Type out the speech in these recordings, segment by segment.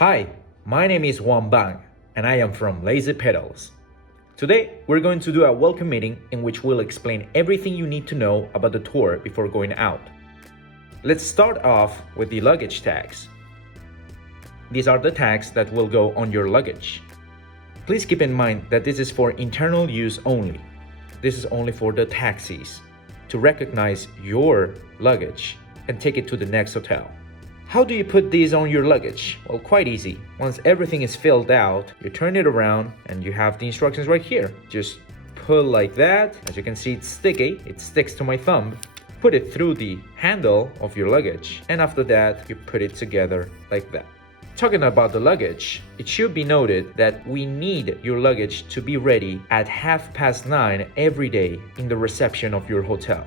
Hi, my name is Juan Bang, and I am from Lazy Pedals. Today, we're going to do a welcome meeting in which we'll explain everything you need to know about the tour before going out. Let's start off with the luggage tags. These are the tags that will go on your luggage. Please keep in mind that this is for internal use only. This is only for the taxis to recognize your luggage and take it to the next hotel. How do you put these on your luggage? Well, quite easy. Once everything is filled out, you turn it around and you have the instructions right here. Just pull like that. As you can see, it's sticky. It sticks to my thumb. Put it through the handle of your luggage, and after that, you put it together like that. Talking about the luggage, it should be noted that we need your luggage to be ready at 9:30 every day in the reception of your hotel.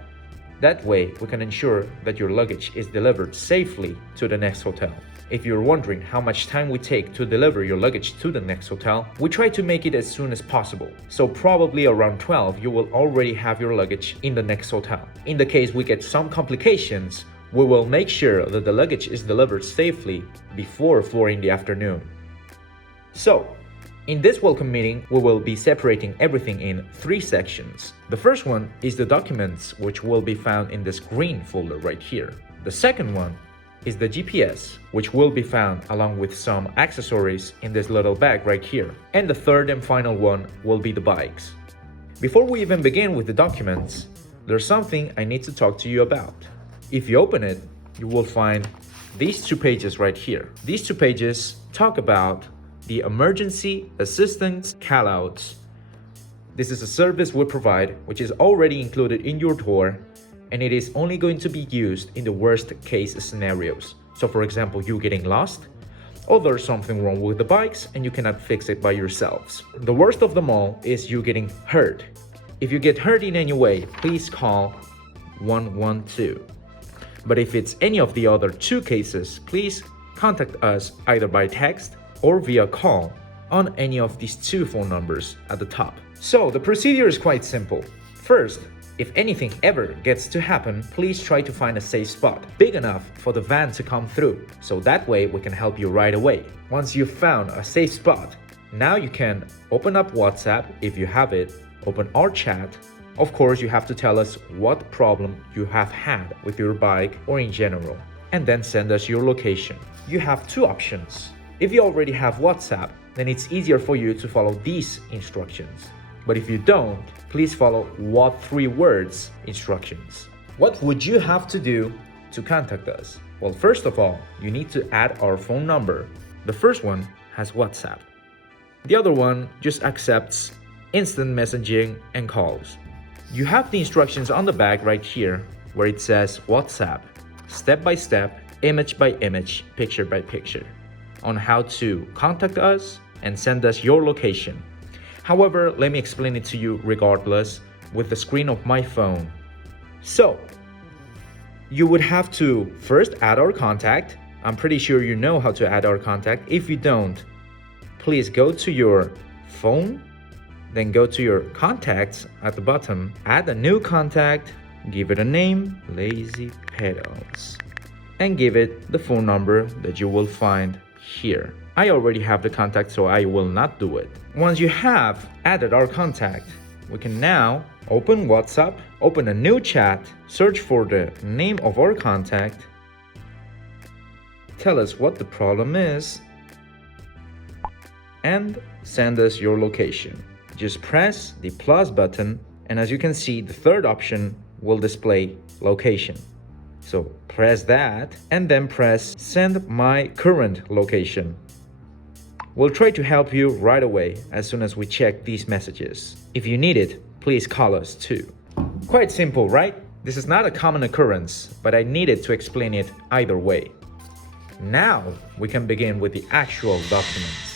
That way, we can ensure that your luggage is delivered safely to the next hotel. If you're wondering how much time we take to deliver your luggage to the next hotel, we try to make it as soon as possible. So probably around 12, you will already have your luggage in the next hotel. In the case we get some complications, we will make sure that the luggage is delivered safely before 4 in the afternoon. So, in this welcome meeting, we will be separating everything in 3 sections. The first one is the documents, which will be found in this green folder right here. The second one is the GPS, which will be found along with some accessories in this little bag right here. And the third and final one will be the bikes. Before we even begin with the documents, there's something I need to talk to you about. If you open it, you will find these 2 pages right here. These 2 pages talk about the emergency assistance callouts. This is a service we provide, which is already included in your tour, and it is only going to be used in the worst case scenarios. So for example, you getting lost, or there's something wrong with the bikes and you cannot fix it by yourselves. The worst of them all is you getting hurt. If you get hurt in any way, please call 112. But if it's any of the other 2 cases, please contact us either by text or via call on any of these 2 phone numbers at the top. So the procedure is quite simple. First, if anything ever gets to happen, please try to find a safe spot, big enough for the van to come through, so that way we can help you right away. Once you've found a safe spot, now you can open up WhatsApp if you have it, open our chat. Of course, you have to tell us what problem you have had with your bike or in general, and then send us your location. You have 2 options. If you already have WhatsApp, then it's easier for you to follow these instructions. But if you don't, please follow what 3 words instructions. What would you have to do to contact us? Well, first of all, you need to add our phone number. The first one has WhatsApp. The other one just accepts instant messaging and calls. You have the instructions on the back right here where it says WhatsApp, step by step, image by image, picture by picture, on how to contact us and send us your location. However, let me explain it to you regardless with the screen of my phone. So, you would have to first add our contact. I'm pretty sure you know how to add our contact. If you don't, please go to your phone, then go to your contacts at the bottom, add a new contact, give it a name, Lazy Pedals, and give it the phone number that you will find here. I already have the contact, so I will not do it. Once you have added our contact, we can now open WhatsApp, open a new chat, search for the name of our contact, tell us what the problem is, and send us your location. Just press the plus button, and as you can see, the third option will display location. So press that and then press send my current location. We'll try to help you right away as soon as we check these messages. If you need it, please call us too. Quite simple, right? This is not a common occurrence, but I needed to explain it either way. Now we can begin with the actual documents.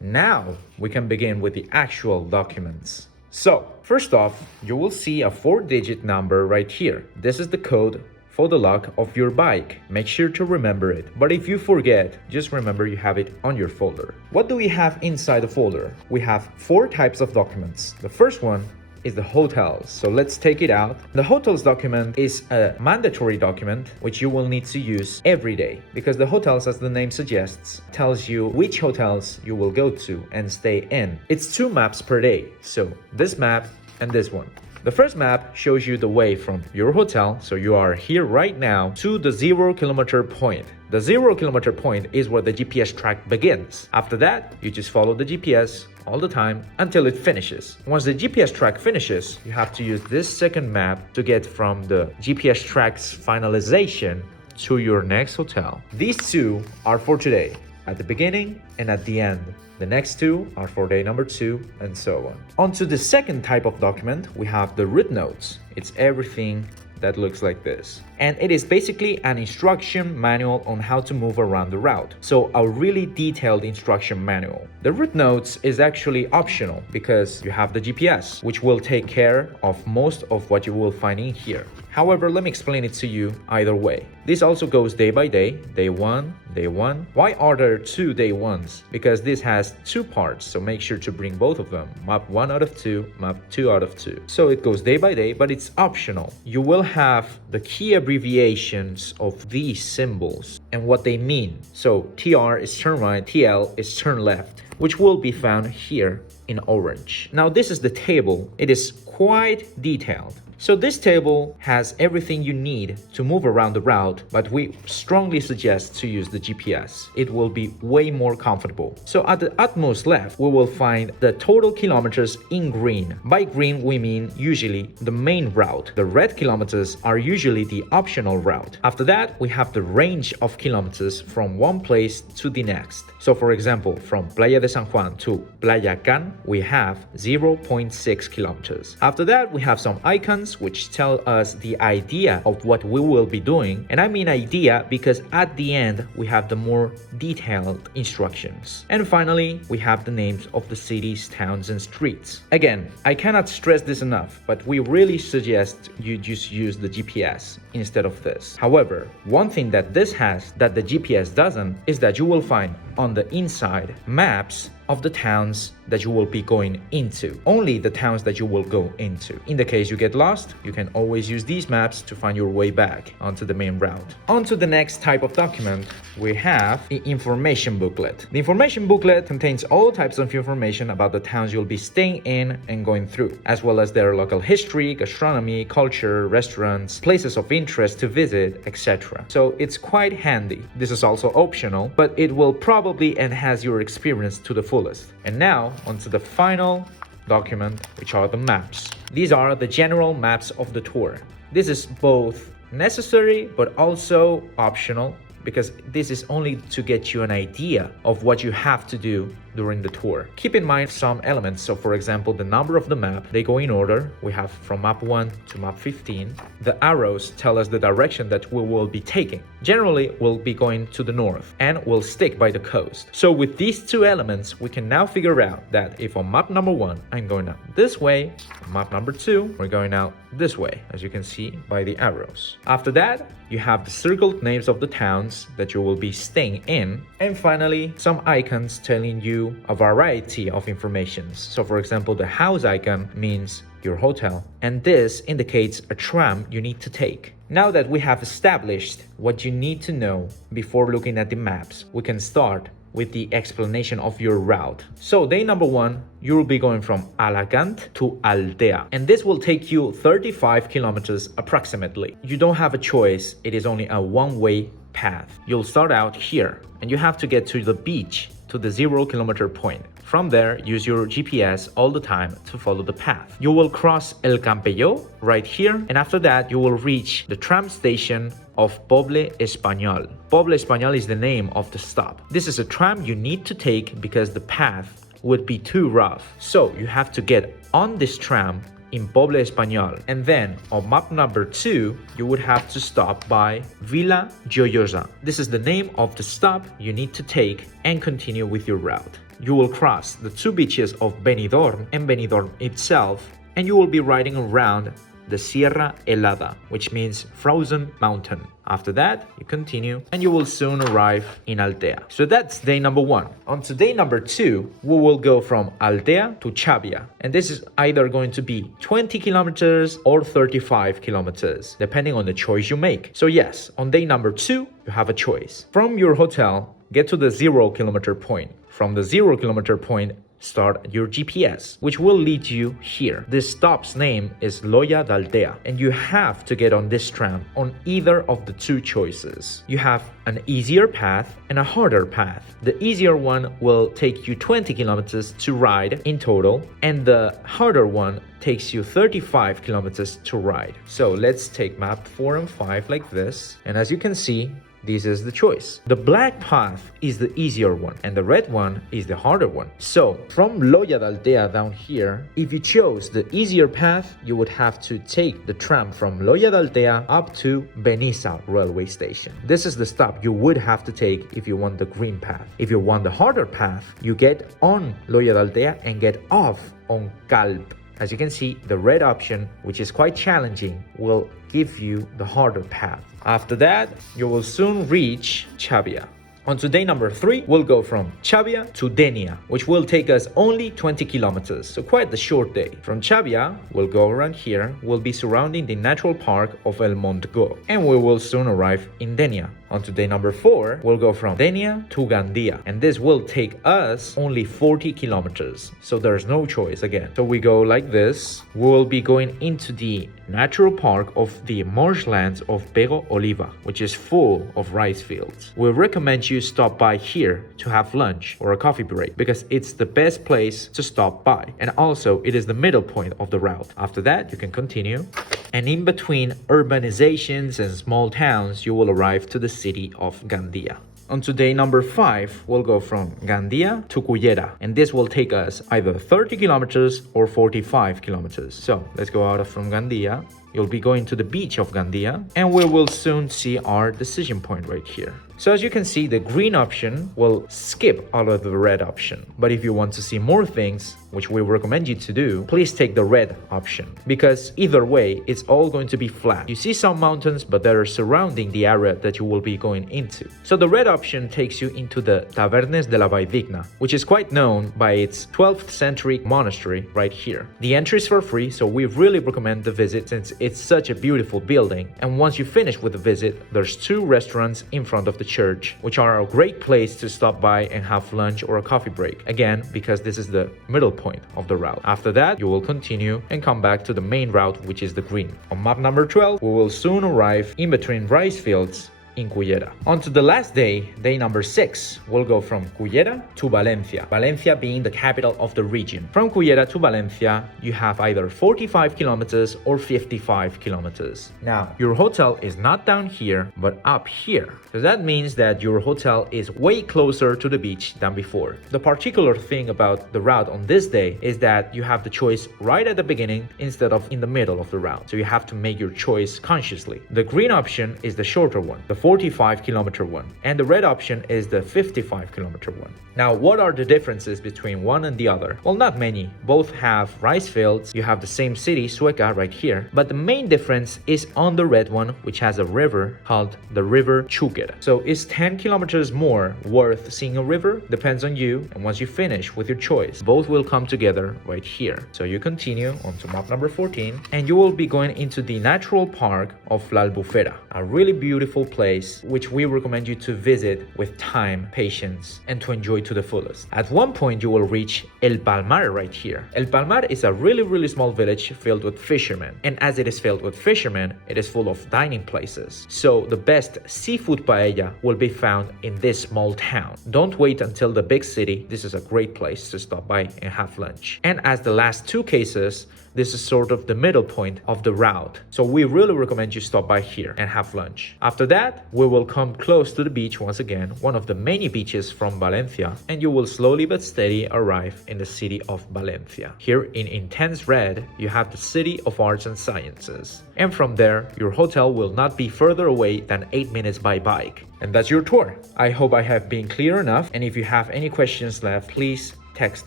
Now we can begin with the actual documents. So, first off, you will see a 4-digit number right here. This is the code for the lock of your bike. Make sure to remember it. But if you forget, just remember you have it on your folder. What do we have inside the folder? We have 4 types of documents. The first one is the hotels. So let's take it out. The hotels document is a mandatory document which you will need to use every day, because the hotels, as the name suggests, tells you which hotels you will go to and stay in. It's 2 maps per day. So this map and this one. The first map shows you the way from your hotel, so you are here right now, to the 0-kilometer point. The 0-kilometer point is where the GPS track begins. After that, you just follow the GPS all the time until it finishes. Once the GPS track finishes, you have to use this second map to get from the GPS track's finalization to your next hotel. These 2 are for today, at the beginning and at the end. The next 2 are for day number 2, and so on. On to the second type of document, we have the route notes. It's everything that looks like this. And it is basically an instruction manual on how to move around the route. So a really detailed instruction manual. The route notes is actually optional because you have the GPS, which will take care of most of what you will find in here. However, let me explain it to you either way. This also goes day by day, day 1, day 1. Why are there 2 day 1s? Because this has 2 parts, so make sure to bring both of them. Map 1 out of 2, map 2 out of 2. So it goes day by day, but it's optional. You will have the key abbreviations of these symbols and what they mean. So TR is turn right, TL is turn left, which will be found here in orange. Now this is the table. It is quite detailed. So this table has everything you need to move around the route, but we strongly suggest to use the GPS. It will be way more comfortable. So at the utmost left, we will find the total kilometers in green. By green, we mean usually the main route. The red kilometers are usually the optional route. After that, we have the range of kilometers from one place to the next. So for example, from Playa de San Juan to Playa Can, we have 0.6 kilometers. After that, we have some icons which tell us the idea of what we will be doing. And I mean idea because at the end, we have the more detailed instructions. And finally, we have the names of the cities, towns, and streets. Again, I cannot stress this enough, but we really suggest you just use the GPS instead of this. However, one thing that this has that the GPS doesn't is that you will find on the inside maps of the towns that you will be going into. Only the towns that you will go into. In the case you get lost, you can always use these maps to find your way back onto the main route. On to the next type of document, we have the information booklet. The information booklet contains all types of information about the towns you'll be staying in and going through, as well as their local history, gastronomy, culture, restaurants, places of interest to visit, etc. So it's quite handy. This is also optional, but it will probably enhance your experience to the fullest. And now onto the final document, which are the maps. These are the general maps of the tour. This is both necessary but also optional, because this is only to get you an idea of what you have to do during the tour. Keep in mind some elements. So for example, the number of the map, they go in order. We have from map 1 to map 15. The arrows tell us the direction that we will be taking. Generally, we'll be going to the north and we'll stick by the coast. So with these 2 elements, we can now figure out that if on map number 1, I'm going out this way, on map number 2, we're going out this way, as you can see by the arrows. After that, you have the circled names of the towns that you will be staying in. And finally, some icons telling you a variety of information. So for example, the house icon means your hotel, and this indicates a tram you need to take. Now that we have established what you need to know before looking at the maps, we can start with the explanation of your route. So day number 1, you will be going from Alacant to Altea, and this will take you 35 kilometers approximately. You don't have a choice, it is only a one-way path. You'll start out here and you have to get to the beach, to the 0-kilometer point. From there, use your GPS all the time to follow the path. You will cross El Campello right here, and after that you will reach the tram station of Poble Español. Poble Español is the name of the stop. This is a tram you need to take because the path would be too rough. So you have to get on this tram in Poble Español, and then on map number 2 you would have to stop by Villa Joyosa. This is the name of the stop you need to take and continue with your route. You will cross the 2 beaches of Benidorm and Benidorm itself, and you will be riding around the Sierra Helada, which means frozen mountain. After that, you continue and you will soon arrive in Altea. So that's day number 1. On to day number 2, we will go from Altea to Chavia. And this is either going to be 20 kilometers or 35 kilometers, depending on the choice you make. So yes, on day number 2, you have a choice. From your hotel, get to the 0 kilometer point. From the 0 kilometer point, start your GPS, which will lead you here. This stop's name is Loya d'Altea, and you have to get on this tram on either of the 2 choices. You have an easier path and a harder path. The easier one will take you 20 kilometers to ride in total, and the harder one takes you 35 kilometers to ride. So let's take map 4 and 5 like this, and as you can see, this is the choice. The black path is the easier one and the red one is the harder one. So from Loya d'Altea down here, if you chose the easier path, you would have to take the tram from Loya d'Altea up to Benissa railway station. This is the stop you would have to take if you want the green path. If you want the harder path, you get on Loya d'Altea and get off on Calp. As you can see, the red option, which is quite challenging, will give you the harder path. After that, you will soon reach Chavia. On to day number 3, we'll go from Chavia to Denia, which will take us only 20 kilometers, so quite the short day. From Chavia, we'll go around here, we'll be surrounding the natural park of El Montgo, and we will soon arrive in Denia. On to day number 4, we'll go from Denia to Gandia, and this will take us only 40 kilometers, so there's no choice again. So we go like this, we'll be going into the natural park of the marshlands of Pego Oliva, which is full of rice fields. We recommend you stop by here to have lunch or a coffee break because it's the best place to stop by, and also it is the middle point of the route. After that, you can continue, and in between urbanizations and small towns, you will arrive to the city of Gandia. On to day number 5, we'll go from Gandia to Cullera, and this will take us either 30 kilometers or 45 kilometers. So let's go out from Gandia. You'll be going to the beach of Gandia, and we will soon see our decision point right here. So as you can see, the green option will skip all of the red option. But if you want to see more things, which we recommend you to do, please take the red option, because either way, it's all going to be flat. You see some mountains, but they're surrounding the area that you will be going into. So the red option takes you into the Tavernes de la Valldigna, which is quite known by its 12th century monastery right here. The entry is for free, so we really recommend the visit since it's such a beautiful building. And once you finish with the visit, there's 2 restaurants in front of the church, which are a great place to stop by and have lunch or a coffee break. Again, because this is the middle point of the route. After that, you will continue and come back to the main route, which is the green. On map number 12, we will soon arrive in between rice fields in Cullera. On to the last day, day number 6, we'll go from Cullera to Valencia. Valencia being the capital of the region. From Cullera to Valencia, you have either 45 kilometers or 55 kilometers. Now, your hotel is not down here, but up here. So that means that your hotel is way closer to the beach than before. The particular thing about the route on this day is that you have the choice right at the beginning instead of in the middle of the route. So you have to make your choice consciously. The green option is the shorter one, the 45 kilometer one, and the red option is the 55 kilometer one. Now, what are the differences between one and the other? Well, not many. Both have rice fields. You have the same city, Sueca, right here. But the main difference is on the red one, which has a river called the River Chúquera. So is 10 kilometers more worth seeing a river? Depends on you. And once you finish with your choice, both will come together right here. So you continue on to map number 14, and you will be going into the natural park of La Albufera, a really beautiful place which we recommend you to visit with time, patience, and to enjoy to the fullest. At one point, you will reach El Palmar right here. El Palmar is a really small village filled with fishermen. And as it is filled with fishermen, it is full of dining places. So the best seafood paella will be found in this small town. Don't wait until the big city. This is a great place to stop by and have lunch. And as the last 2 cases, this is sort of the middle point of the route. So we really recommend you stop by here and have lunch. After that, we will come close to the beach once again, one of the many beaches from Valencia, and you will slowly but steady arrive in the city of Valencia. Here in intense red, you have the City of Arts and Sciences. And from there, your hotel will not be further away than 8 minutes by bike. And that's your tour. I hope I have been clear enough, and if you have any questions left, please text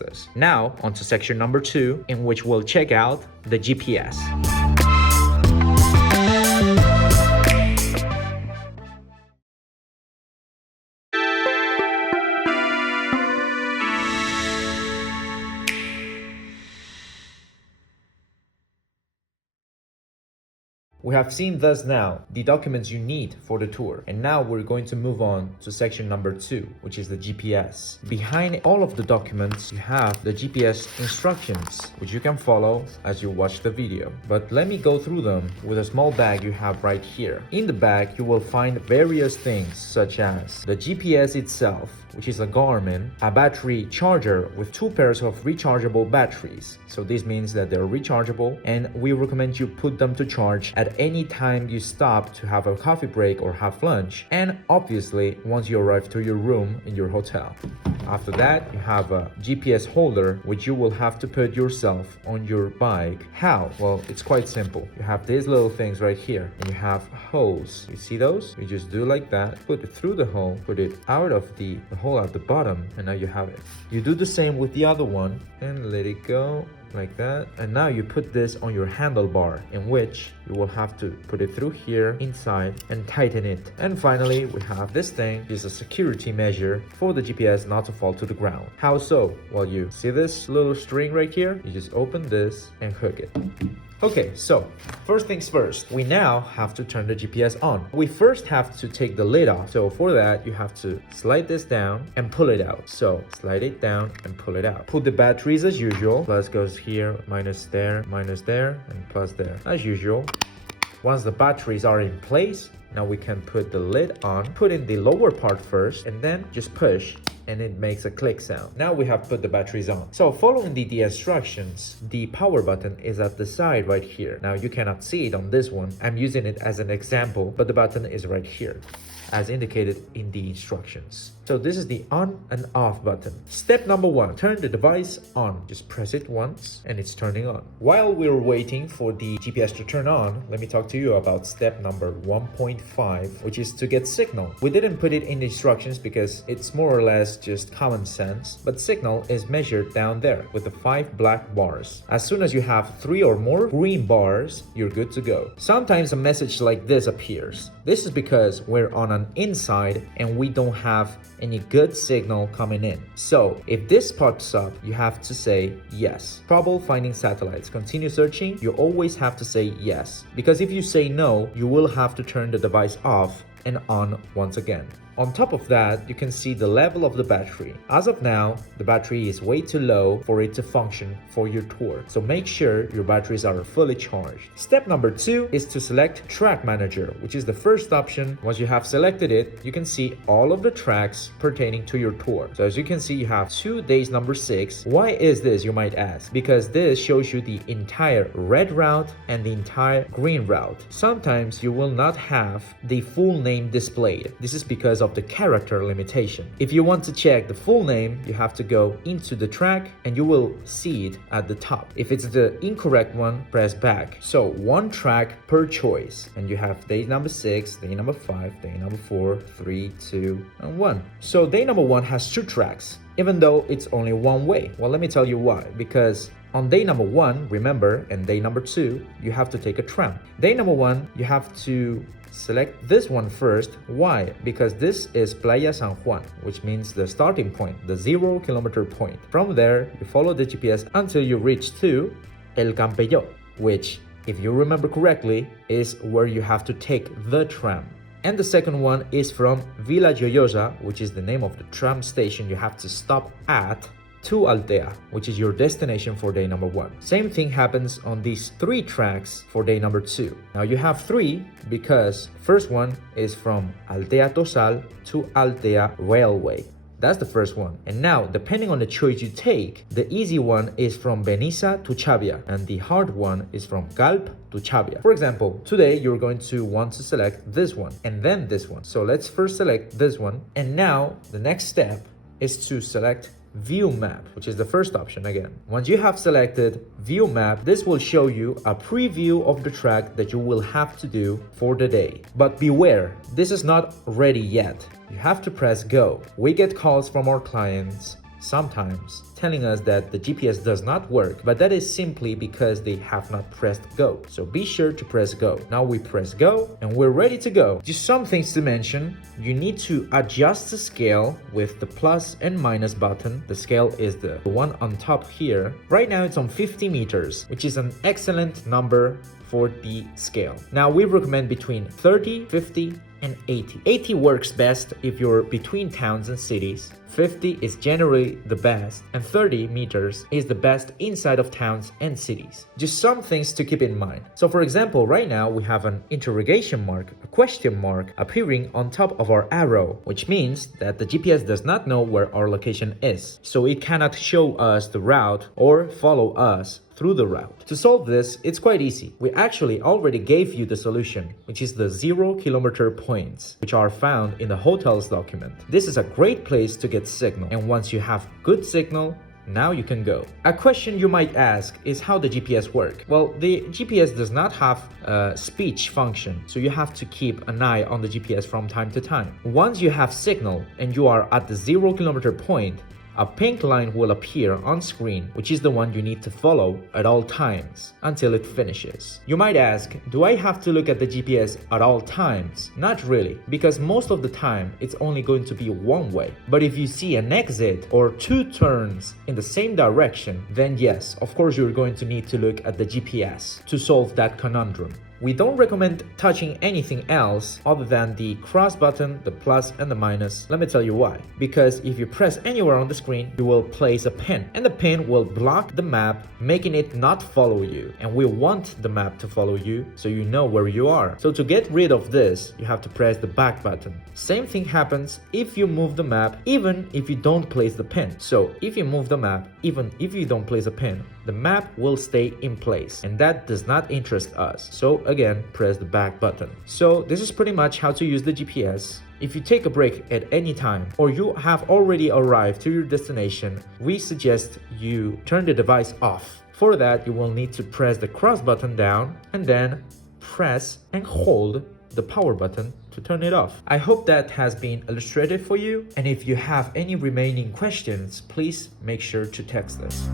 us. Now, on to section number 2, in which we'll check out the GPS. We have seen thus now the documents you need for the tour, and now we're going to move on to section number 2, which is the GPS. Behind all of the documents, you have the GPS instructions, which you can follow as you watch the video. But let me go through them with a small bag you have right here. In the bag, you will find various things such as the GPS itself, which is a Garmin, a battery charger with 2 pairs of rechargeable batteries. So this means that they're rechargeable, and we recommend you put them to charge at any time you stop to have a coffee break or have lunch, and obviously once you arrive to your room in your hotel. After that, you have a GPS holder, which you will have to put yourself on your bike. How? Well, it's quite simple. You have these little things right here, and you have holes. You see those? You just do like that, put it through the hole, put it out of the hole at the bottom, and now you have it. You do the same with the other one, and let it go like that, and now you put this on your handlebar, in which you will have to put it through here inside and tighten it. And finally, we have this thing. This is a security measure for the GPS not to fall to the ground. How so? Well, you see this little string right here? You just open this and hook it. Okay, so first things first, we now have to turn the GPS on. We first have to take the lid off. So for that, you have to slide this down and pull it out. So slide it down and pull it out. Put the batteries as usual. Plus goes here, minus there, and plus there as usual. Once the batteries are in place, now we can put the lid on. Put in the lower part first and then just push, and it makes a click sound. Now we have put the batteries on. So following the instructions, the power button is at the side right here. Now you cannot see it on this one. I'm using it as an example, but the button is right here, as indicated in the instructions. So this is the on and off button. Step number 1, turn the device on. Just press it once and it's turning on. While we're waiting for the GPS to turn on, let me talk to you about step number 1.5, which is to get signal. We didn't put it in the instructions because it's more or less just common sense, but signal is measured down there with the 5 black bars. As soon as you have 3 or more green bars, you're good to go. Sometimes a message like this appears. This is because we're on an inside and we don't have any good signal coming in. So if this pops up, you have to say yes. Trouble finding satellites. Continue searching. You always have to say yes, because if you say no, you will have to turn the device off and on once again. On top of that, you can see the level of the battery. As of now, the battery is way too low for it to function for your tour. So make sure your batteries are fully charged. Step number 2 is to select Track Manager, which is the first option. Once you have selected it, you can see all of the tracks pertaining to your tour. So as you can see, you have days number 6. Why is this, you might ask? Because this shows you the entire red route and the entire green route. Sometimes you will not have the full name displayed. This is because of the character limitation. If you want to check the full name, you have to go into the track and you will see it at the top. If it's the incorrect one, press back. So 1 track per choice, and you have day number 6, day number 5, day number 4, 3, 2, and 1. So day number 1 has 2 tracks, even though it's only one way. Well, let me tell you why. Because on day number 1, remember, and day number 2, you have to take a tram. Day number 1, you have to select this one first. Why? Because this is Playa San Juan, which means the starting point, the 0 kilometer point. From there, you follow the GPS until you reach to El Campello, which, if you remember correctly, is where you have to take the tram. And the second one is from Villa Joyosa, which is the name of the tram station you have to stop at, to Altea, which is your destination for day number 1. Same thing happens on these 3 tracks for day number 2. Now you have 3 because first one is from Altea Tosal to Altea Railway. That's the first one. And now, depending on the choice you take, the easy one is from Benissa to Chavia, and the hard one is from Galp to Chavia. For example, today you're going to want to select this one and then this one. So let's first select this one. And now the next step is to select View Map, which is the first option again. Once you have selected View Map, this will show you a preview of the track that you will have to do for the day. But beware, this is not ready yet. You have to press go. We get calls from our clients sometimes telling us that the GPS does not work, but that is simply because they have not pressed go. So be sure to press go. Now we press go and we're ready to go. Just some things to mention. You need to adjust the scale with the plus and minus button. The scale is the one on top here. Right now it's on 50 meters, which is an excellent number for the scale. Now we recommend between 30, 50, and 80. 80 works best if you're between towns and cities. 50 is generally the best, and 30 meters is the best inside of towns and cities. Just some things to keep in mind. So for example, right now we have an interrogation mark, a question mark appearing on top of our arrow, which means that the GPS does not know where our location is. So it cannot show us the route or follow us through the route. To solve this, it's quite easy. We actually already gave you the solution, which is the 0 kilometer points, which are found in the hotels document. This is a great place to get signal, and once you have good signal, now you can go. A question you might ask is how the GPS work. Well, the GPS does not have a speech function, so you have to keep an eye on the GPS from time to time. Once you have signal and you are at the 0 kilometer point, a pink line will appear on screen, which is the one you need to follow at all times until it finishes. You might ask, do I have to look at the GPS at all times? Not really, because most of the time it's only going to be one way. But if you see an exit or two turns in the same direction, then yes, of course you're going to need to look at the GPS to solve that conundrum. We don't recommend touching anything else other than the cross button, the plus and the minus. Let me tell you why. Because if you press anywhere on the screen, you will place a pin, and the pin will block the map, making it not follow you. And we want the map to follow you so you know where you are. So to get rid of this, you have to press the back button. Same thing happens if you move the map, even if you don't place the pin. So if you move the map, even if you don't place a pin, the map will stay in place, and that does not interest us. So again, press the back button. So this is pretty much how to use the GPS. If you take a break at any time or you have already arrived to your destination, we suggest you turn the device off. For that, you will need to press the cross button down and then press and hold the power button to turn it off. I hope that has been illustrated for you, and if you have any remaining questions, please make sure to text us.